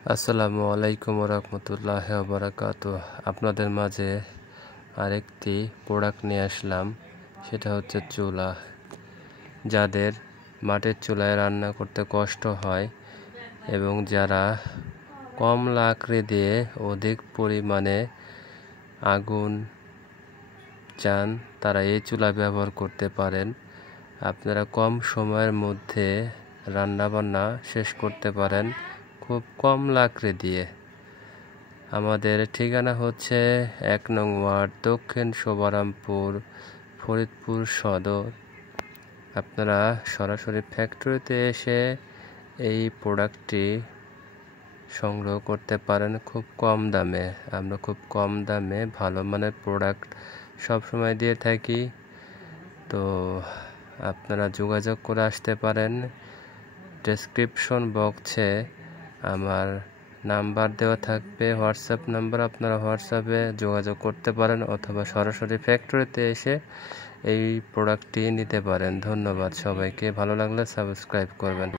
আসসালামু আলাইকুম রহমতুল্লাহি ওয়া বারাকাতুহু। আপনাদের মাঝে আরেকটি প্রোডাক্ট নিয়ে আসলাম, সেটা হচ্ছে চুলা। যাদের মাটির চুলায় রান্না করতে কষ্ট হয় এবং যারা কম লাকড়ি দিয়ে অধিক পরিমাণে আগুন চান, তারা এই চুলা ব্যবহার করতে পারেন। আপনারা কম সময়ের মধ্যে রান্নাবান্না শেষ করতে পারেন খুব কম লাকড়ি দিয়ে। আমাদের ঠিকানা হচ্ছে ১ নং ওয়ার্ড, দক্ষিণ শোভারামপুর, ফরিদপুর সদর। আপনারা সরাসরি ফ্যাক্টরিতে এসে এই প্রোডাক্টটি সংগ্রহ করতে পারেন খুব কম দামে। আমরা খুব কম দামে ভালো মানের প্রোডাক্ট সবসময় দিয়ে থাকি, তো আপনারা যোগাযোগ করে আসতে পারেন। ডেসক্রিপশন বক্সে আমার নাম্বার দেওয়া থাকবে, হোয়াটসঅ্যাপ নাম্বার। আপনারা হোয়াটসঅ্যাপে যোগাযোগ করতে পারেন অথবা সরাসরি ফ্যাক্টরিতে এসে এই প্রোডাক্টটি নিতে পারেন। ধন্যবাদ সবাইকে। ভালো লাগলে সাবস্ক্রাইব করবেন।